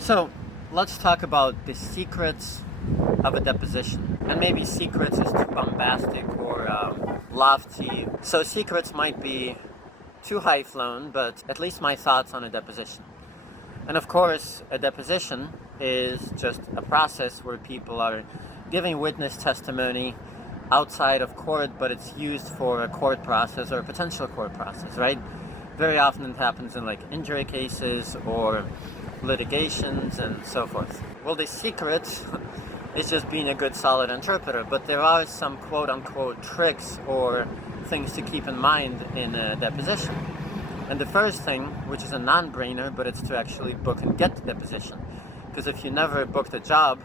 So let's talk about the secrets of a deposition. And maybe secrets is too bombastic or lofty. So secrets might be too high flown, but at least my thoughts on a deposition. And of course, a deposition is just a process where people are giving witness testimony outside of court, but it's used for a court process or a potential court process, right? Very often it happens in like injury cases or litigations and so forth. Well, the secret is just being a good solid interpreter, but there are some quote-unquote tricks or things to keep in mind in a deposition. And the first thing, which is a non-brainer, but it's to actually book and get the deposition. Because if you never book the job,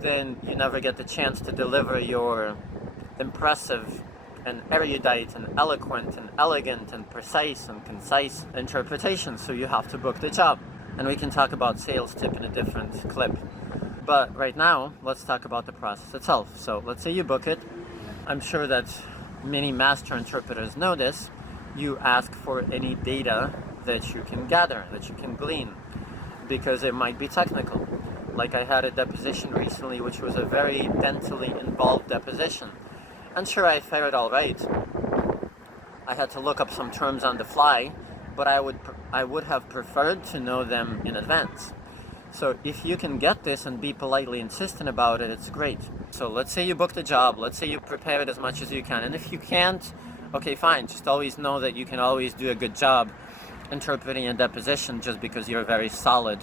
then you never get the chance to deliver your impressive and erudite and eloquent and elegant and precise and concise interpretation. So you have to book the job. And we can talk about sales tip in a different clip. But right now, let's talk about the process itself. So let's say you book it. I'm sure that many master interpreters know this. You ask for any data that you can gather, that you can glean, because it might be technical. Like I had a deposition recently, which was a very dentally involved deposition. And sure, I fared all right. I had to look up some terms on the fly, but I would have preferred to know them in advance. So if you can get this and be politely insistent about it, it's great. So let's say you booked a job, let's say you prepare it as much as you can, and if you can't, okay, fine, just always know that you can always do a good job interpreting a deposition just because you're a very solid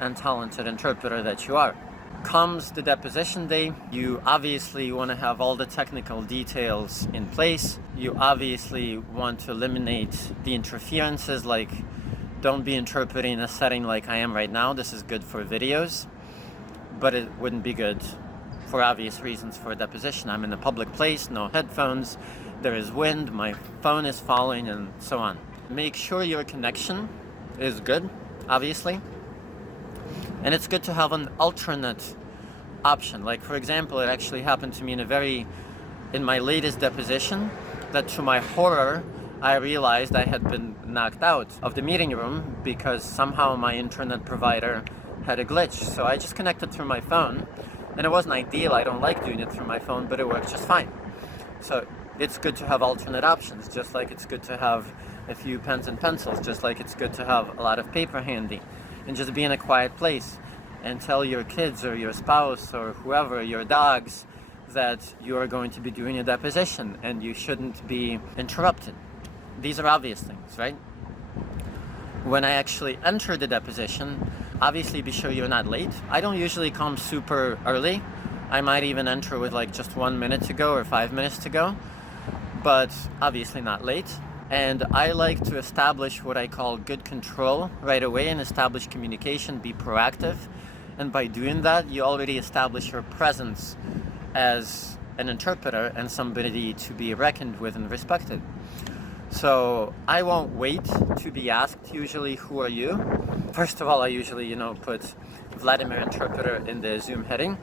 and talented interpreter that you are. Comes the deposition day, you obviously want to have all the technical details in place. You obviously want to eliminate the interferences, like don't be interpreting in a setting like I am right now. This is good for videos, but it wouldn't be good for obvious reasons for a deposition. I'm in a public place, no headphones, there is wind, my phone is falling, and so on. Make sure your connection is good, obviously. And it's good to have an alternate option. Like, for example, it actually happened to me in my latest deposition, that to my horror, I realized I had been knocked out of the meeting room because somehow my internet provider had a glitch. So I just connected through my phone, and it wasn't ideal. I don't like doing it through my phone, but it worked just fine. So it's good to have alternate options, just like it's good to have a few pens and pencils, just like it's good to have a lot of paper handy. And just be in a quiet place and tell your kids or your spouse or whoever, your dogs, that you are going to be doing a deposition and you shouldn't be interrupted. These are obvious things, right? When I actually enter the deposition, obviously be sure you're not late. I don't usually come super early. I might even enter with like just 1 minute to go or 5 minutes to go, but obviously not late. And I like to establish what I call good control right away and establish communication, be proactive. And by doing that, you already establish your presence as an interpreter and somebody to be reckoned with and respected. So I won't wait to be asked usually, who are you? First of all, I usually, put Vladimir interpreter in the Zoom heading.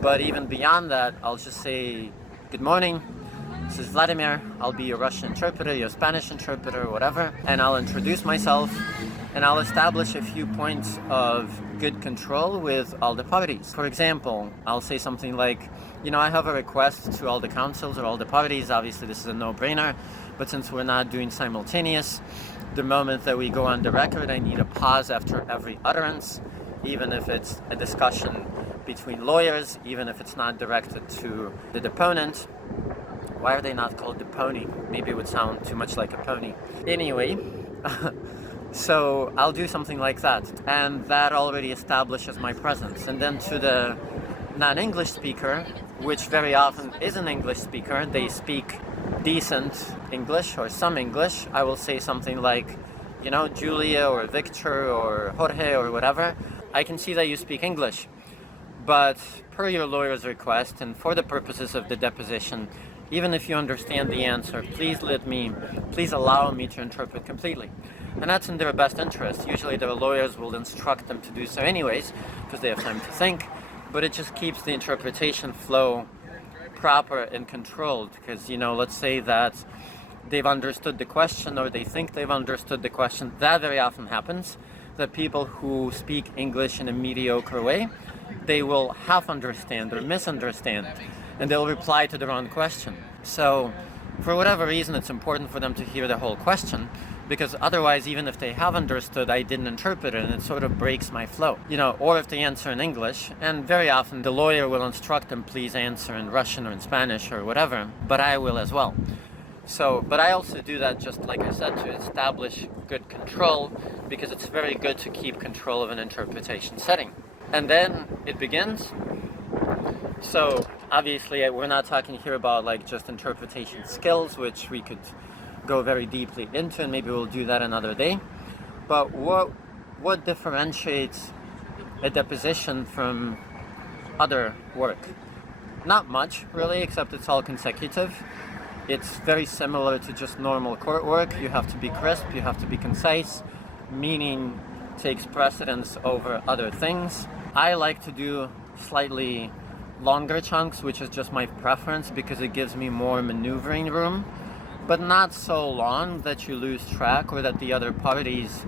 But even beyond that, I'll just say, good morning. This is Vladimir. I'll be your Russian interpreter, your Spanish interpreter, whatever. And I'll introduce myself and I'll establish a few points of good control with all the parties. For example, I'll say something like, I have a request to all the councils or all the parties. Obviously, this is a no-brainer. But since we're not doing simultaneous, the moment that we go on the record, I need a pause after every utterance, even if it's a discussion between lawyers, even if it's not directed to the deponent. Why are they not called the pony? Maybe it would sound too much like a pony. Anyway, so I'll do something like that. And that already establishes my presence. And then to the non-English speaker, which very often is an English speaker, they speak decent English or some English, I will say something like, Julia or Victor or Jorge or whatever, I can see that you speak English. But per your lawyer's request and for the purposes of the deposition, even if you understand the answer, please allow me to interpret completely. And that's in their best interest. Usually their lawyers will instruct them to do so anyways, because they have time to think, but it just keeps the interpretation flow proper and controlled, because, let's say that they've understood the question or they think they've understood the question. That very often happens, that people who speak English in a mediocre way, they will half understand or misunderstand, and they'll reply to the wrong question. So for whatever reason, it's important for them to hear the whole question, because otherwise, even if they have understood, I didn't interpret it, and it sort of breaks my flow. Or if they answer in English, and very often the lawyer will instruct them, please answer in Russian or in Spanish or whatever, but I will as well. But I also do that, just like I said, to establish good control, because it's very good to keep control of an interpretation setting. And then it begins. So obviously we're not talking here about like just interpretation skills, which we could go very deeply into, and maybe we'll do that another day. But what differentiates a deposition from other work? Not much, really, except it's all consecutive. It's very similar to just normal court work. You have to be crisp, you have to be concise. Meaning takes precedence over other things. I like to do slightly longer chunks, which is just my preference, because it gives me more maneuvering room, but not so long that you lose track, or that the other parties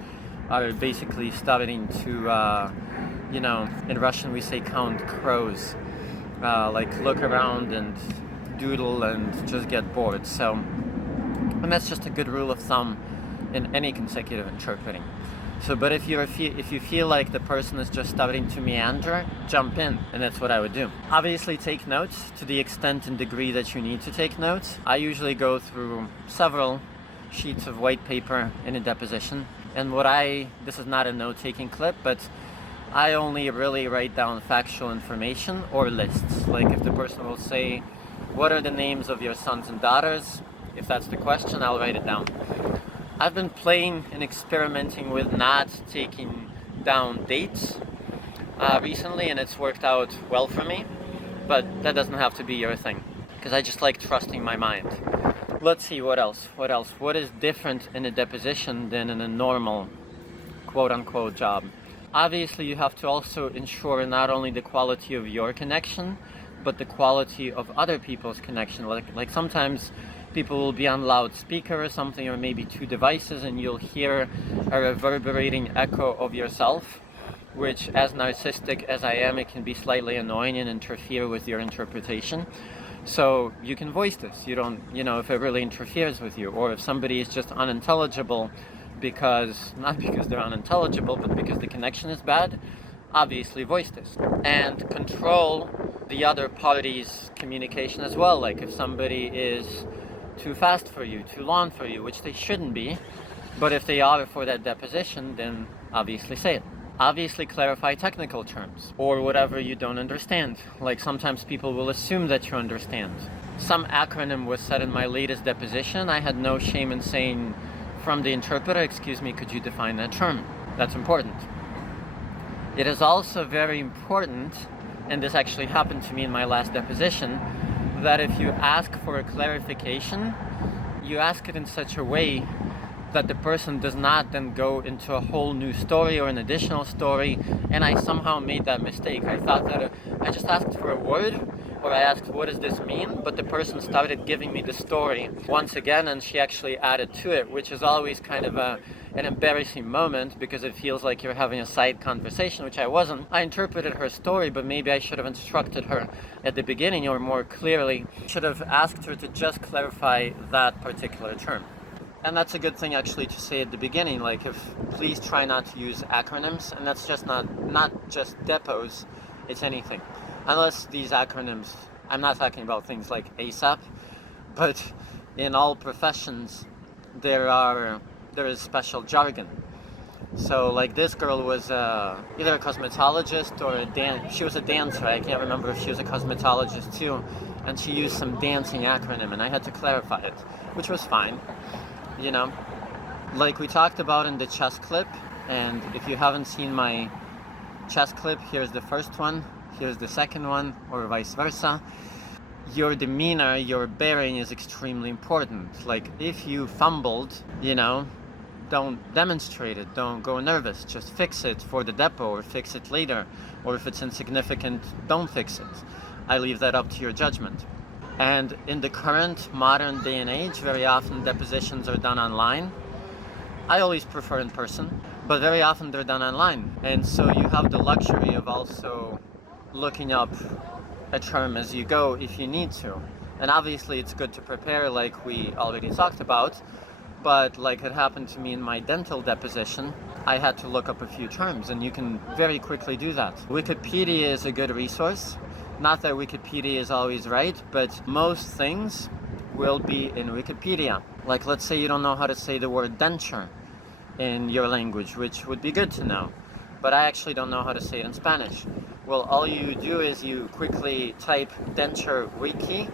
are basically starting to, in Russian we say count crows, like look around and doodle and just get bored. So, and that's just a good rule of thumb in any consecutive interpreting. So, but if you feel like the person is just starting to meander, jump in, and that's what I would do. Obviously, take notes to the extent and degree that you need to take notes. I usually go through several sheets of white paper in a deposition, and this is not a note-taking clip, but I only really write down factual information or lists. Like if the person will say, what are the names of your sons and daughters? If that's the question, I'll write it down. I've been playing and experimenting with not taking down dates recently, and it's worked out well for me, but that doesn't have to be your thing, because I just like trusting my mind. Let's see, what else? What is different in a deposition than in a normal quote-unquote job? Obviously, you have to also ensure not only the quality of your connection, but the quality of other people's connection. Like sometimes people will be on loudspeaker or something, or maybe two devices, and you'll hear a reverberating echo of yourself, which, as narcissistic as I am, it can be slightly annoying and interfere with your interpretation. So you can voice this. You don't, if it really interferes with you, or if somebody is just unintelligible not because they're unintelligible, but because the connection is bad, obviously voice this. And control the other party's communication as well. Like if somebody is too fast for you, too long for you, which they shouldn't be, but if they are for that deposition, then obviously say it. Obviously clarify technical terms, or whatever you don't understand. Like sometimes people will assume that you understand. Some acronym was said in my latest deposition. I had no shame in saying from the interpreter, excuse me, could you define that term? That's important. It is also very important, and this actually happened to me in my last deposition, that if you ask for a clarification, you ask it in such a way that the person does not then go into a whole new story or an additional story. And I somehow made that mistake. I thought that I just asked for a word, or I asked, what does this mean? But the person started giving me the story once again, and she actually added to it, which is always kind of an embarrassing moment, because it feels like you're having a side conversation, which I wasn't. I interpreted her story, but maybe I should have instructed her at the beginning, or more clearly, should have asked her to just clarify that particular term. And that's a good thing actually to say at the beginning, like please try not to use acronyms, and that's just not just depots, it's anything. Unless these acronyms, I'm not talking about things like ASAP, but in all professions there is special jargon. So like this girl was either a cosmetologist or she was a dancer. I can't remember if she was a cosmetologist too, and she used some dancing acronym, and I had to clarify it, which was fine. Like we talked about in the chess clip, and if you haven't seen my chess clip, here's the first one, here's the second one, or vice versa. Your demeanor, your bearing is extremely important. Like if you fumbled, don't demonstrate it, don't go nervous, just fix it for the depo, or fix it later, or if it's insignificant, don't fix it. I leave that up to your judgment. And in the current modern day and age, very often depositions are done online. I always prefer in person. but very often they're done online. And so you have the luxury of also looking up a term as you go if you need to. And obviously it's good to prepare, like we already talked about, but like it happened to me in my dental deposition, I had to look up a few terms, and you can very quickly do that. Wikipedia is a good resource. Not that Wikipedia is always right, but most things will be in Wikipedia. Like, let's say you don't know how to say the word denture in your language, which would be good to know, but I actually don't know how to say it in Spanish. Well, all you do is you quickly type denture wiki,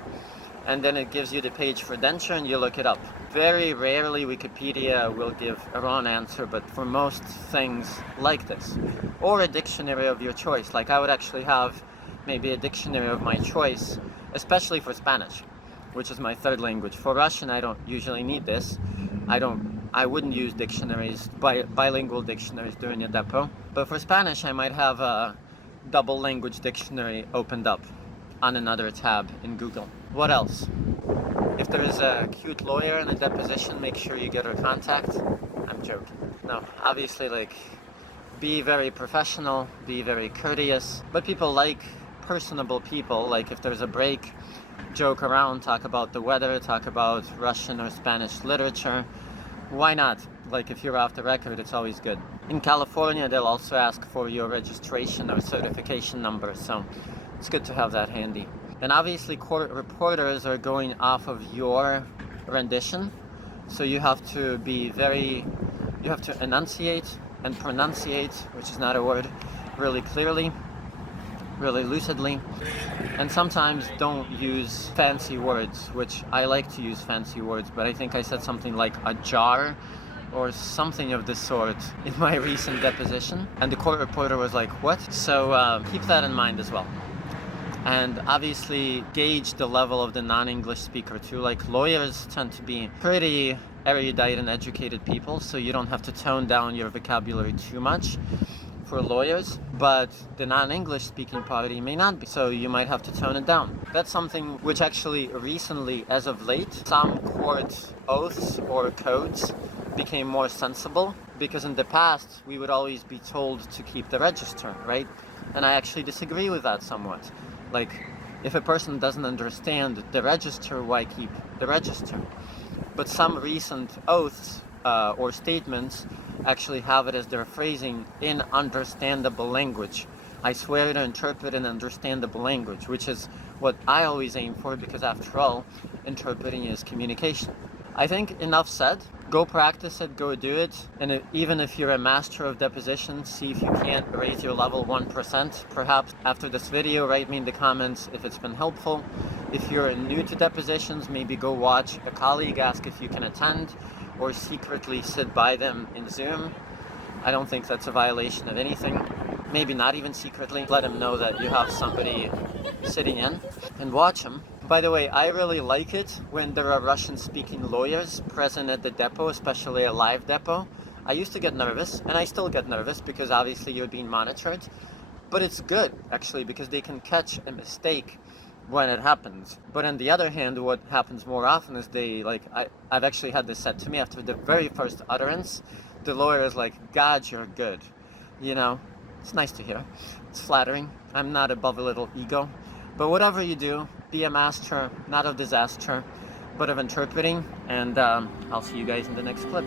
and then it gives you the page for denture, and you look it up. Very rarely Wikipedia will give a wrong answer, but for most things like this, or a dictionary of your choice. Like, I would actually have maybe a dictionary of my choice, especially for Spanish, which is my third language. For Russian, I don't usually need this. I wouldn't use dictionaries, bilingual dictionaries during a depot. But for Spanish, I might have a double language dictionary opened up on another tab in Google. What else? If there is a cute lawyer in a deposition, make sure you get her contact. I'm joking. No, obviously, like, be very professional, be very courteous. But people like personable people. Like, if there's a break, joke around, talk about the weather, talk about Russian or Spanish literature. Why not? Like, if you're off the record, it's always good. In California, they'll also ask for your registration or certification number, so it's good to have that handy. And obviously, court reporters are going off of your rendition, so you have to enunciate and pronunciate, which is not a word, really clearly, really lucidly. And sometimes don't use fancy words, which I like to use fancy words, but I think I said something like a jar or something of this sort in my recent deposition, and the court reporter was like, what? So keep that in mind as well. And obviously gauge the level of the non-English speaker too. Like, lawyers tend to be pretty erudite and educated people, so you don't have to tone down your vocabulary too much for lawyers, but the non-English speaking party may not be, so you might have to tone it down. That's something which actually recently, as of late, some court oaths or codes became more sensible, because in the past we would always be told to keep the register, right? And I actually disagree with that somewhat. Like, if a person doesn't understand the register, why keep the register? But some recent oaths or statements actually have it as their phrasing in understandable language. I swear to interpret in understandable language, which is what I always aim for, because after all, interpreting is communication. I think enough said. Go practice it, go do it, and even if you're a master of depositions, see if you can't raise your level 1%. Perhaps after this video, write me in the comments if it's been helpful. If you're new to depositions, maybe go watch a colleague, ask if you can attend, or secretly sit by them in Zoom. I don't think that's a violation of anything. Maybe not even secretly. Let them know that you have somebody sitting in, and watch them. By the way, I really like it when there are Russian-speaking lawyers present at the depot, especially a live depot. I used to get nervous, and I still get nervous because obviously you're being monitored. But it's good, actually, because they can catch a mistake when it happens. But on the other hand, what happens more often is I've actually had this said to me after the very first utterance. The lawyer is like, God, you're good. You know, it's nice to hear. It's flattering. I'm not above a little ego. But whatever you do, be a master, not of disaster, but of interpreting. And I'll see you guys in the next clip.